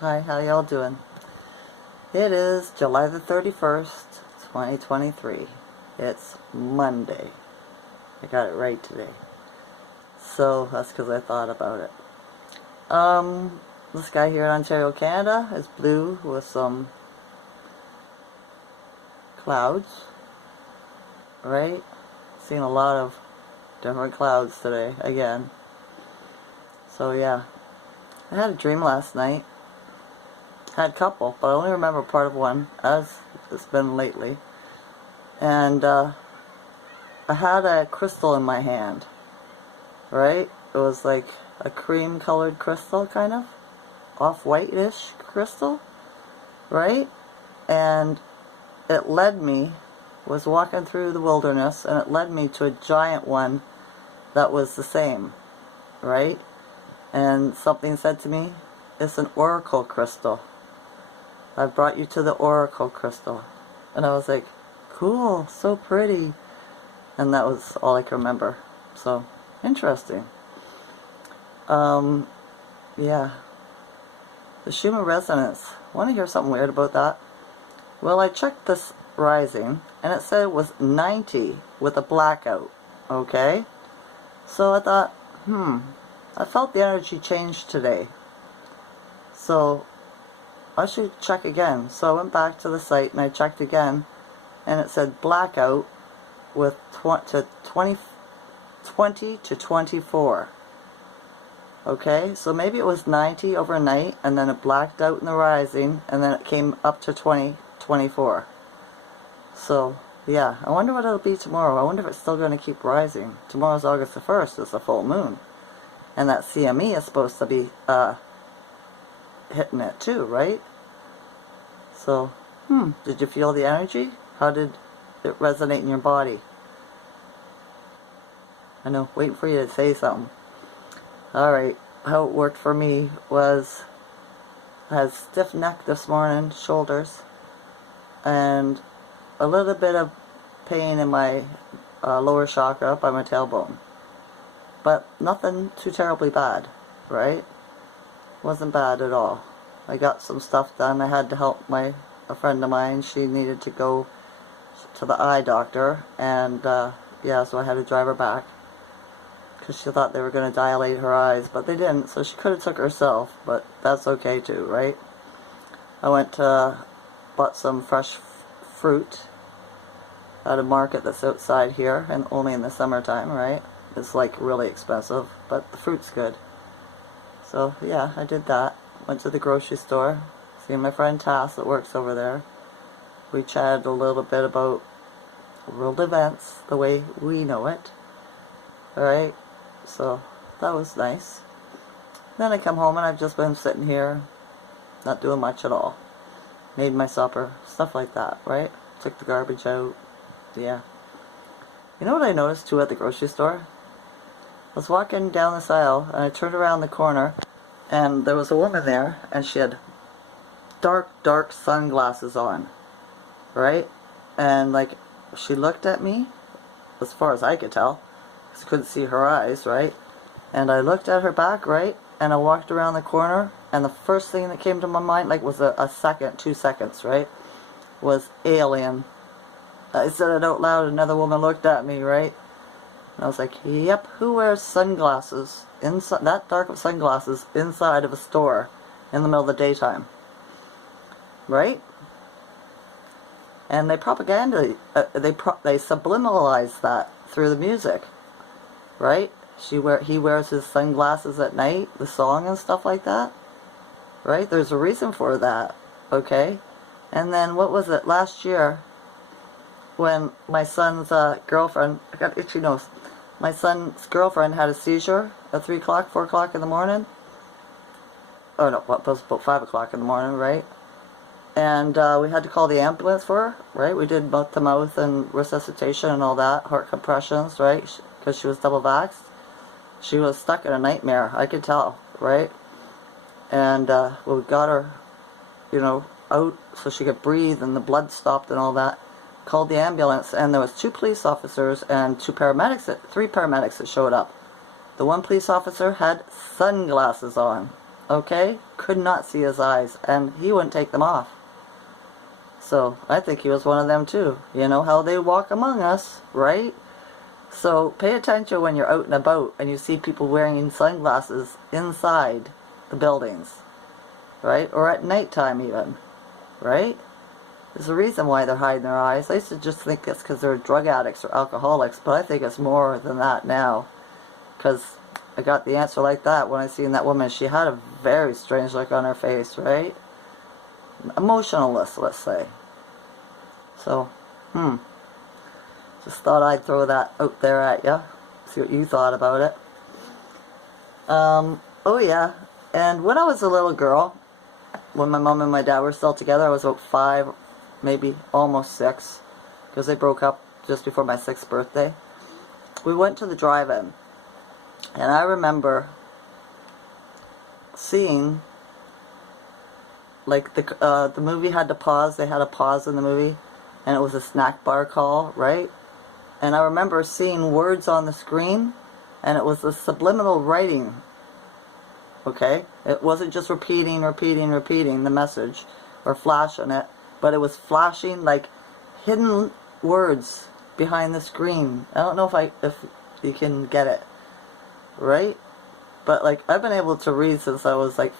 Hi, how y'all doing? It is July the 31st, 2023. It's Monday. I got it right today. So, that's because I thought about it. The sky here in Ontario, Canada is blue with some clouds, right? Seen a lot of different clouds today, again. So, yeah. I had a dream last night. Had a couple, but I only remember part of one, as it's been lately. And I had a crystal in my hand, right? It was like a cream colored crystal, kind of off-white-ish crystal, right? And it led me, was walking through the wilderness, and it led me to a giant one that was the same, right? And something said to me, it's an oracle crystal. I brought you to the oracle crystal. And I was like, cool, so pretty. And that was all I could remember. So, interesting. Yeah. The Schumann resonance. Want to hear something weird about that? Well, I checked this rising, and it said it was 90 with a blackout. Okay? So I thought, I felt the energy change today. So, I should check again. So I went back to the site and I checked again, and it said blackout with 20 to 24. Okay, so maybe it was 90 overnight, and then it blacked out in the rising, and then it came up to 24. So, yeah, I wonder what it'll be tomorrow. I wonder if it's still going to keep rising. Tomorrow's August the 1st. It's a full moon. And that CME is supposed to be hitting it too, right? So, did you feel the energy? How did it resonate in your body? I know, waiting for you to say something. Alright, how it worked for me was, I had stiff neck this morning, shoulders, and a little bit of pain in my lower chakra by my tailbone. But nothing too terribly bad, right? Wasn't bad at all. I got some stuff done. I had to help a friend of mine. She needed to go to the eye doctor, and yeah, so I had to drive her back because she thought they were going to dilate her eyes, but they didn't, so she could have took herself, but that's okay too, right? I went to bought some fresh fruit at a market that's outside here, and only in the summertime, right? It's like really expensive, but the fruit's good. So yeah, I did that. Went to the grocery store, seen my friend Tass that works over there. We chatted a little bit about world events the way we know it. Alright, so that was nice. Then I come home and I've just been sitting here, not doing much at all. Made my supper, stuff like that, right? Took the garbage out, yeah. You know what I noticed too at the grocery store? I was walking down this aisle and I turned around the corner, and there was a woman there, and she had dark sunglasses on, right? And like, she looked at me, as far as I could tell, because I couldn't see her eyes, right? And I looked at her back, right? And I walked around the corner, and the first thing that came to my mind, like, was a second, 2 seconds, right? Was alien. I said it out loud, another woman looked at me, right? And I was like, yep, who wears sunglasses, that dark of sunglasses, inside of a store in the middle of the daytime? Right? And they they subliminalize that through the music. Right? He wears his sunglasses at night, the song and stuff like that. Right? There's a reason for that. Okay? And then, what was it, last year, when my son's girlfriend, I got itchy nose, my son's girlfriend had a seizure at 3 o'clock, 4 o'clock in the morning. Oh no, it was about 5 o'clock in the morning, right? And we had to call the ambulance for her, right? We did mouth-to-mouth and resuscitation and all that, heart compressions, right? Because she was double vaxxed. She was stuck in a nightmare, I could tell, right? And we got her, out so she could breathe, and the blood stopped and all that. Called the ambulance, and there was 2 police officers and 3 paramedics that showed up. The one police officer had sunglasses on, okay? Could not see his eyes, and he wouldn't take them off. So I think he was one of them too. You know how they walk among us, right? So pay attention when you're out and about and you see people wearing sunglasses inside the buildings, right? Or at nighttime even, right? There's a reason why they're hiding their eyes. I used to just think it's because they're drug addicts or alcoholics, but I think it's more than that now. Because I got the answer like that when I seen that woman. She had a very strange look on her face, right? Emotionalist, let's say. So, just thought I'd throw that out there at you. See what you thought about it. Oh yeah. And when I was a little girl, when my mom and my dad were still together, I was about 5, maybe almost 6, because they broke up just before my 6th birthday. We went to the drive-in, and I remember seeing, like, the movie had to pause. They had a pause in the movie, and it was a snack bar call, right? And I remember seeing words on the screen, and it was the subliminal writing. Okay? It wasn't just repeating the message or flashing it, but it was flashing like hidden words behind the screen. I don't know if you can get it, right? But like I've been able to read since I was like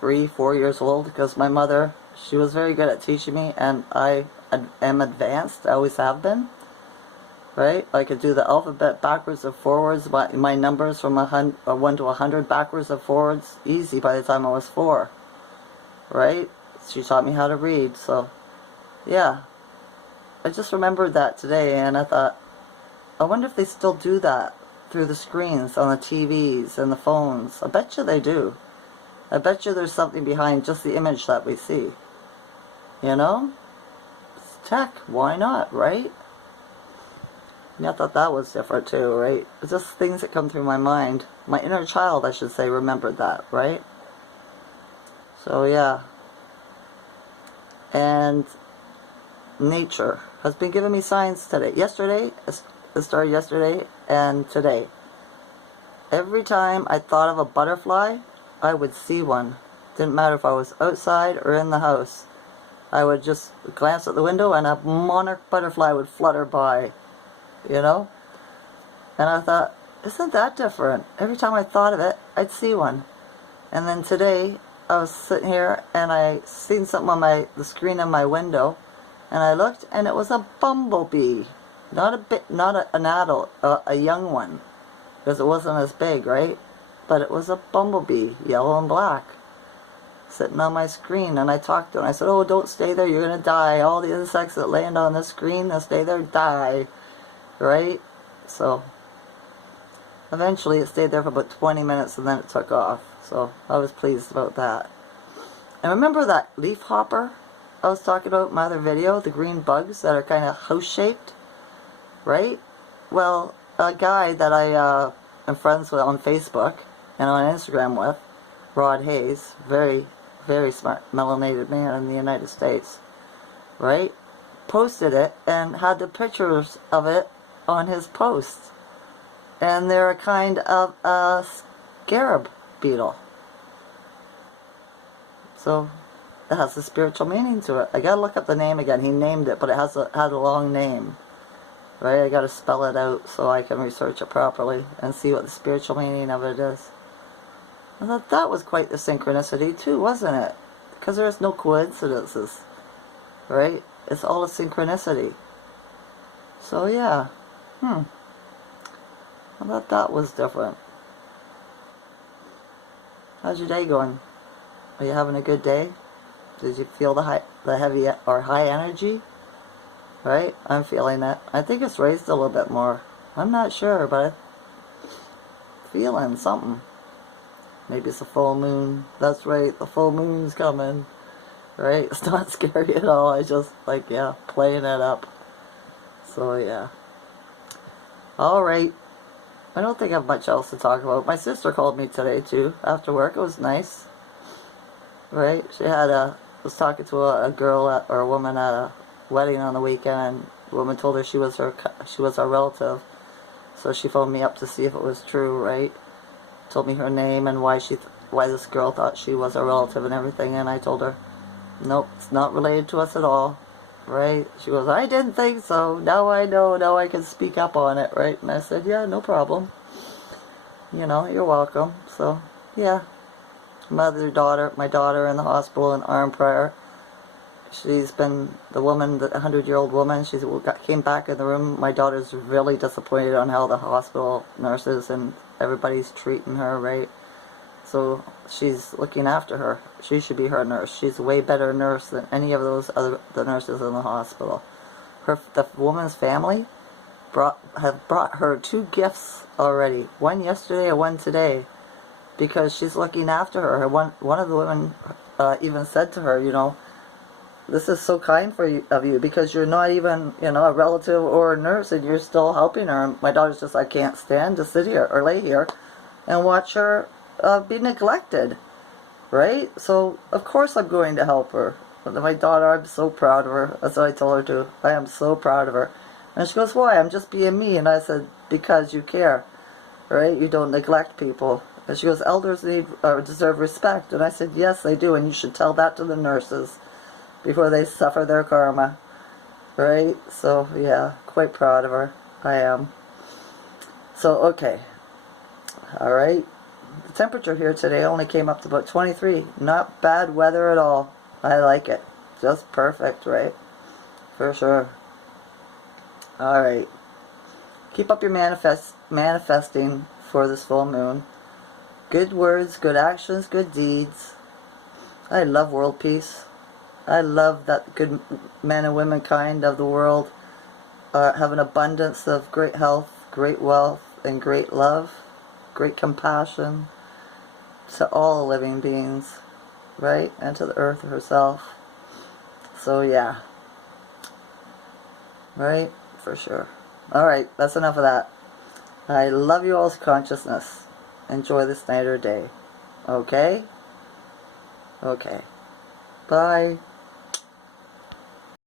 3-4 years old, because my mother, she was very good at teaching me, and I am advanced. I always have been. Right? I could do the alphabet backwards and forwards, my numbers from 1 to 100 backwards and forwards, easy by the time I was 4. Right? She taught me how to read, so yeah. I just remembered that today, and I thought, I wonder if they still do that through the screens on the TVs and the phones. I bet you they do. I bet you there's something behind just the image that we see. You know? It's tech. Why not, right? I thought that was different too, right? It's just things that come through my mind. My inner child, I should say, remembered that, right? So yeah. And nature has been giving me signs today. Yesterday, it started yesterday and today. Every time I thought of a butterfly, I would see one. Didn't matter if I was outside or in the house. I would just glance at the window and a monarch butterfly would flutter by. You know? And I thought, isn't that different? Every time I thought of it, I'd see one. And then today, I was sitting here and I seen something on the screen of my window, and I looked and it was a bumblebee. Not an adult, a young one, because it wasn't as big, right? But it was a bumblebee, yellow and black, sitting on my screen. And I talked to him. I said, oh, don't stay there, you're gonna die. All the insects that land on the screen, they'll stay there, die. Right? So eventually it stayed there for about 20 minutes and then it took off. So I was pleased about that. And remember that leaf hopper I was talking about in my other video? The green bugs that are kind of house-shaped? Right? Well, a guy that I am friends with on Facebook and on Instagram with, Rod Hayes, very, very smart, melanated man in the United States, right? Posted it and had the pictures of it on his posts, and they're a kind of a scarab beetle. So it has a spiritual meaning to it. I gotta look up the name again. He named it, but it had a long name, right? I gotta spell it out so I can research it properly and see what the spiritual meaning of it is. I thought that was quite the synchronicity too, wasn't it? Because there's no coincidences, right? It's all a synchronicity. So yeah. I thought that was different. How's your day going? Are you having a good day? Did you feel the heavy or high energy? Right? I'm feeling it. I think it's raised a little bit more. I'm not sure, but I'm feeling something. Maybe it's a full moon. That's right, the full moon's coming. Right? It's not scary at all. I just, like, yeah, playing it up. So, yeah. Alright. I don't think I have much else to talk about. My sister called me today, too, after work. It was nice. Right? She was talking to a girl or a woman at a wedding on the weekend, and the woman told her she was our relative. So she phoned me up to see if it was true, right? Told me her name and why she why this girl thought she was a relative and everything, and I told her, nope, it's not related to us at all, right? She goes, I didn't think so. Now I know. Now I can speak up on it, right? And I said, yeah, no problem. You know, you're welcome. So, yeah. My daughter in the hospital in arm prayer. She's been the woman, the 100-year-old woman. She came back in the room. My daughter's really disappointed on how the hospital nurses and everybody's treating her, right? So she's looking after her. She should be her nurse. She's a way better nurse than any of those other the nurses in the hospital. The woman's family have brought her 2 gifts already. One yesterday and one today, because she's looking after her. One of the women even said to her, you know, this is so kind of you because you're not even, you know, a relative or a nurse and you're still helping her. And my daughter's just, I can't stand to sit here or lay here and watch her be neglected, right? So, of course I'm going to help her. But my daughter, I'm so proud of her. That's what I told her to. I am so proud of her. And she goes, why? I'm just being me. And I said, because you care, right? You don't neglect people. And she goes, elders deserve respect. And I said, yes, they do. And you should tell that to the nurses before they suffer their karma, right? So, yeah, quite proud of her. I am. So, okay. All right. The temperature here today only came up to about 23. Not bad weather at all. I like it. Just perfect, right? For sure. All right. Keep up your manifesting for this full moon. Good words, good actions, good deeds. I love world peace. I love that good men and womankind of the world have an abundance of great health, great wealth, and great love, great compassion to all living beings, right? And to the earth herself. So yeah. Right? For sure. Alright, that's enough of that. I love you all's consciousness. Enjoy this night or day. Okay? Okay. Bye.